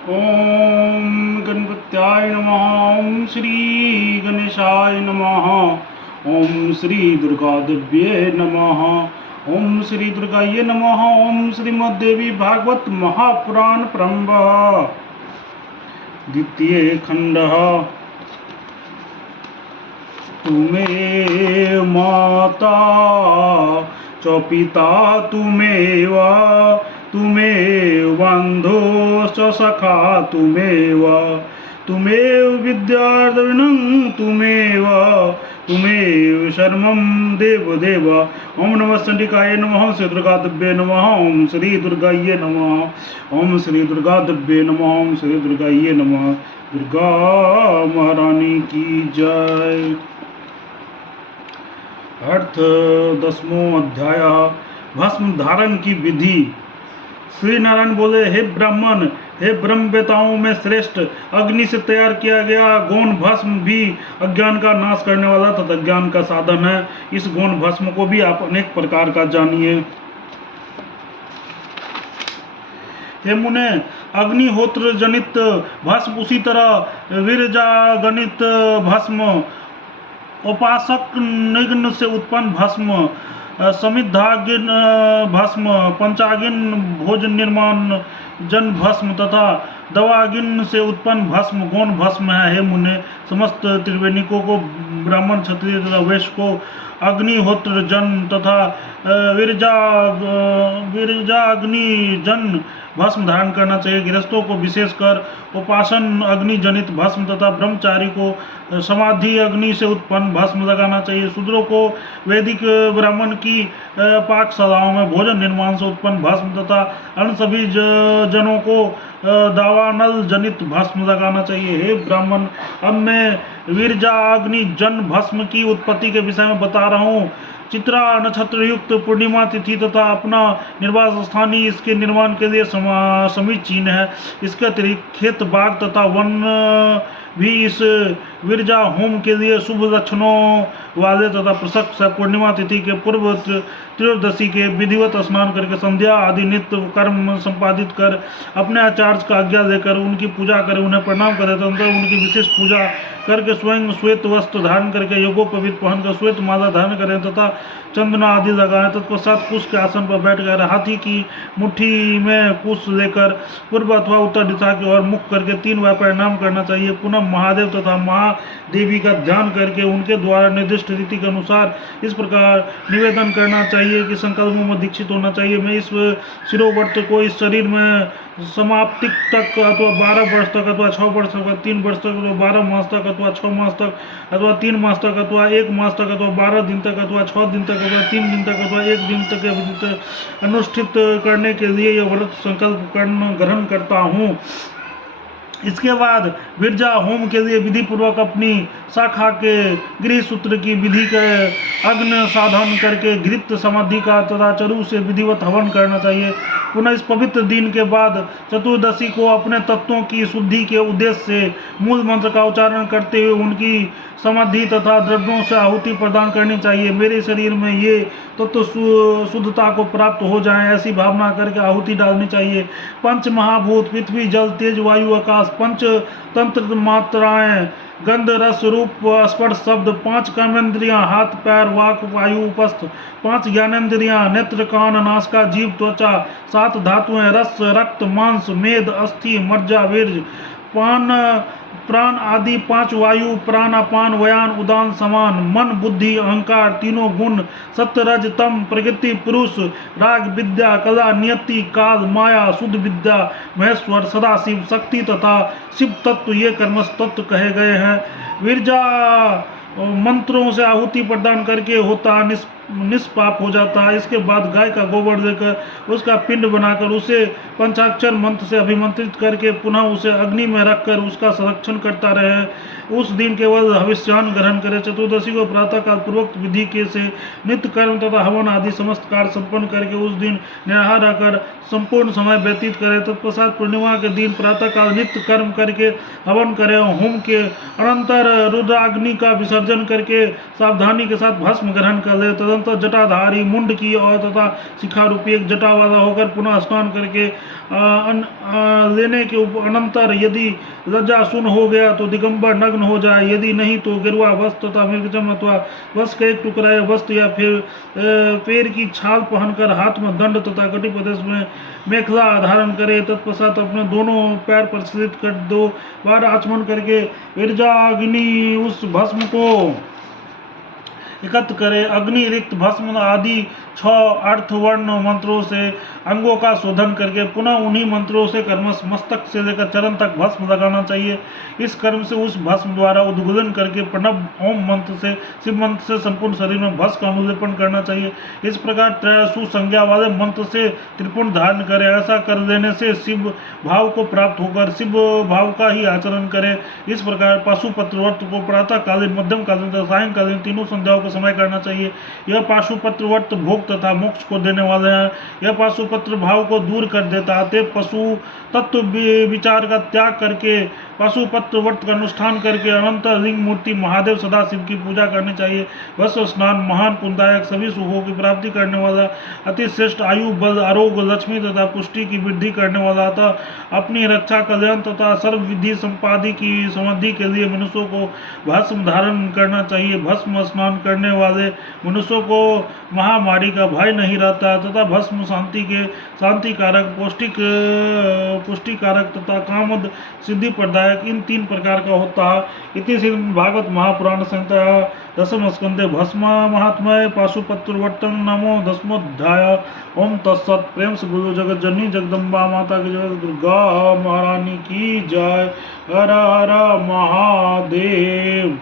ओम गणपत्याय नमः। ओम श्री गणेशाय नमः। ओम श्री दुर्गा देव्ये नमः। ओम श्री दुर्गाये नमः। ओम श्रीमद्देवी भागवत महापुराण प्रारंभ द्वितीय खंड। तुमेव माता च पिता तुमेव, तुमेव बन्धुश्च सखा तुमेव, तुमेव विद्यार्थिनं तुमेव, तुमेव शर्मं देवदेव। ओम नमः चंडिकाय नमः। श्री दुर्गा देव्ये नमः। ओम श्री दुर्गाये नमः। ओम श्री दुर्गा देव्ये नमः। ओम श्री दुर्गाये नमः। दुर्गा महारानी की जय। अर्थ 10वां अध्याय भस्म धारण की विधि। श्री नारायण बोले, हे ब्राह्मण, हे ब्रह्मवेताओं में श्रेष्ठ, अग्नि से तैयार किया गया गौण भस्म भी अज्ञान का नाश करने वाला तथा ज्ञान का साधन है। इस गौण भस्म को भी आप अनेक प्रकार का जानिए। हे मुने, अग्निहोत्र जनित भस्म, उसी तरह वीरजा गणित भस्म, उपासक निग्न से उत्पन्न भस्म, समिद्धागिन भस्म, पंचागिन भोजन निर्माण जन भस्म तथा दवागिन से उत्पन्न भस्म गौण भस्म है। हे मुने, समस्त त्रिवेणिकों को, ब्राह्मण क्षत्रिय तथा वैश्य को अग्निहोत्र जन तथा वीरजाग्नि जन भस्म धारण करना चाहिए। गृहस्थों को विशेषकर उपासन अग्नि जनित भस्म तथा ब्रह्मचारी को समाधि अग्नि से उत्पन्न भस्म लगाना चाहिए। शूद्रों को वैदिक ब्राह्मण की पाकशालाओं में भोजन निर्माण से उत्पन्न भस्म तथा अन्य सभी जनों को दावानल जनित भस्म लगाना चाहिए। हे ब्राह्मण, अब मैं वीरजाग्नि जन भस्म की उत्पत्ति के विषय में बता रहा हूँ। चित्रा नक्षत्र युक्त पूर्णिमा तिथि तथा अपना निर्वास स्थान ही इसके निर्माण के लिए समीचीन है। इसके अतिरिक्त खेत, बाग तथा वन भी इस विरजा होम के लिए शुभ लक्षणों वाले तथा प्रशस्त है। पूर्णिमा तिथि के पूर्व त्रयोदशी के विधिवत स्नान करके संध्या आदि नित्य कर्म संपादित कर अपने आचार्य का आज्ञा लेकर उनकी पूजा करें, उन्हें प्रणाम करें, तदनंतर उनकी विशेष पूजा करके स्वयं श्वेत वस्त्र धारण करके यज्ञोपवीत पहनकर श्वेत माला धारण करें तथा चंदना आदि लगाएं। तत्पश्चात कुश के आसन पर बैठकर हाथी की मुट्ठी में कुश लेकर पूर्व अथवा उत्तर दिशा की ओर मुख करके 3 बार प्रणाम करना चाहिए। पुनः महादेव तथा महादेवी का ध्यान करके उनके द्वारा निर्दिष्ट रीति के अनुसार इस प्रकार निवेदन करना चाहिए कि संकल्पों में दीक्षित होना चाहिए। मैं इस शिरोव्रत को इस शरीर में समाप्ति तक अथवा 12 वर्ष तक अथवा 6 वर्ष तक, 3 वर्ष तक अथवा 12 मास तक अथवा 6 मास तक अथवा 3 मास तक अथवा 1 मास तक अथवा 12 दिन तक अथवा 6 दिन तक अथवा 3 दिन तक अथवा 1 दिन तक अनुष्ठित करने के लिए यह व्रत संकल्प ग्रहण करता हूँ। इसके बाद विरजा होम के लिए विधि पूर्वक अपनी शाखा के गृह सूत्र की विधि के अग्नि साधन करके घृत समाधि का तथा चरु से विधिवत हवन करना चाहिए। पुनः इस पवित्र दिन के बाद चतुर्दशी को अपने तत्वों की शुद्धि के उद्देश्य से मूल मंत्र का उच्चारण करते हुए उनकी समाधि तथा द्रव्यों से आहुति प्रदान करनी चाहिए। मेरे शरीर में ये तत्व शुद्धता को प्राप्त हो जाए, ऐसी भावना करके आहुति डालनी चाहिए। पंच महाभूत पृथ्वी, जल, तेज, वायु, आकाश, पंच तंत्र मात्राएं, गंध, रस, रूप, स्पर्श, शब्द, 5 कर्मेंद्रियां, हाथ, पैर, वाक, वायु, उपस्थ, 5 ज्ञानेंद्रियां, नेत्र, कान, नासिका, जीभ, त्वचा, 7 धातुएं, रस, रक्त, मांस, मेद, अस्थि, मज्जा, वीर्य, प्राण आदि 5 वायु, प्राण, अपान, व्यान, उदान, समान, मन, बुद्धि, अहंकार, तीनों गुण, सत्य, रज, तम, प्रकृति, पुरुष, राग, विद्या, कला, नियति, काल, माया, शुद्ध विद्या, महेश्वर, सदाशिव, शक्ति तथा शिव तत्व ये कर्मस्थ तत्व कहे गए हैं। विरजा मंत्रों से आहुति प्रदान करके होता निष्पाप हो जाता है। इसके बाद गाय का गोबर लेकर उसका पिंड बनाकर उसे पंचाक्षर मंत्र से अभिमंत्रित करके पुनः उसे अग्नि में रखकर उसका संरक्षण करता रहे। उस दिन केवल हविष्यान्न ग्रहण करे। चतुर्दशी को प्रातः काल पूर्वक विधि के से नित्य कर्म तथा हवन आदि समस्त कार्य संपन्न करके उस दिन निराहार रहकर संपूर्ण समय व्यतीत करे। तत्पश्चात पूर्णिमा के दिन प्रातः काल नित्य कर्म करके हवन करे। होम के अनंतर रुद्राग्नि का विसर्जन करके सावधानी के साथ भस्म ग्रहण कर ले। तदंत जटाधारी मुंड की और तथा शिखा रूपी एक जटा वाला होकर पुनः स्नान करके लेने के अनंतर यदि लज्जाशून हो गया तो दिगंबर नग्न हो जाए, यदि नहीं तो गिरवा वस्त्र तथा मृगजम अथवा वस्त्र का एक टुकड़ा या वस्त्र या फिर पेड़ की छाल पहनकर हाथ में दंड तथा कटी प्रदेश में मेखला धारण करे। तत्पश्चात अपने दोनों पैर पर स्लित कर 2 बार आचमन करके ऊर्जा अग्नि उस भस्म को एकत्र करे। अग्नि रिक्त भस्म आदि 6 अर्थवर्ण मंत्रों से अंगों का शोधन करके पुनः उन्हीं मंत्रों से कर्मश मस्तक से लेकर चरण तक भस्म लगाना चाहिए। इस कर्म से उस भस्म द्वारा उद्घोलन करके प्रणव ओम मंत्र से शिव मंत्र से संपूर्ण शरीर में भस्म का अनुलेपन करना चाहिए। इस प्रकार त्रयसु संज्ञा वाले मंत्र से त्रिपुण धारण करे। ऐसा कर देने से शिव भाव को प्राप्त होकर शिव भाव का ही आचरण करे। इस प्रकार पाशुपत्र व्रत को प्रातः कालीन, मध्यम कालीन तथा सायंकालीन तीनों संध्याओं को समय करना चाहिए। यह पाशुपत्र व्रत भोग तथा मोक्ष को देने वाले हैं। यह पाशुपत्र भाव को दूर कर देता है। अतः पशु तत्व विचार का त्याग करके पाशुपत्र व्रत का अनुष्ठान करके अनंत लिंग मूर्ति महादेव सदाशिव की पूजा करनी चाहिए। भस्म स्नान महान पुण्यदायक, सभी सुखों की प्राप्ति करने वाला, अति श्रेष्ठ आयु बल आरोग्य लक्ष्मी तथा पुष्टि की वृद्धि करने वाला अतः अपनी रक्षा कल्याण तथा सर्व विधि संपादि की समृद्धि के लिए मनुष्यों को भस्म धारण करना चाहिए। भस्म स्नान करने वाले मनुष्यों को महामारी का भय नहीं रहता तथा भस्म शांति कारक, पुष्टिकारक तथा कामद सिद्धि प्रदायक इन 3 प्रकार का होता है। इति श्रीमद् भागवत महापुराण संहिता दशम स्कंदे भस्म महात्म्य पाशुपत्र व्रतम नमो दशमोध्याय। ओम तत्सत। प्रेम से गुरु जगत जननी जगदम्बा माता की जगत दुर्गा महारानी की जय। हर हर महादेव।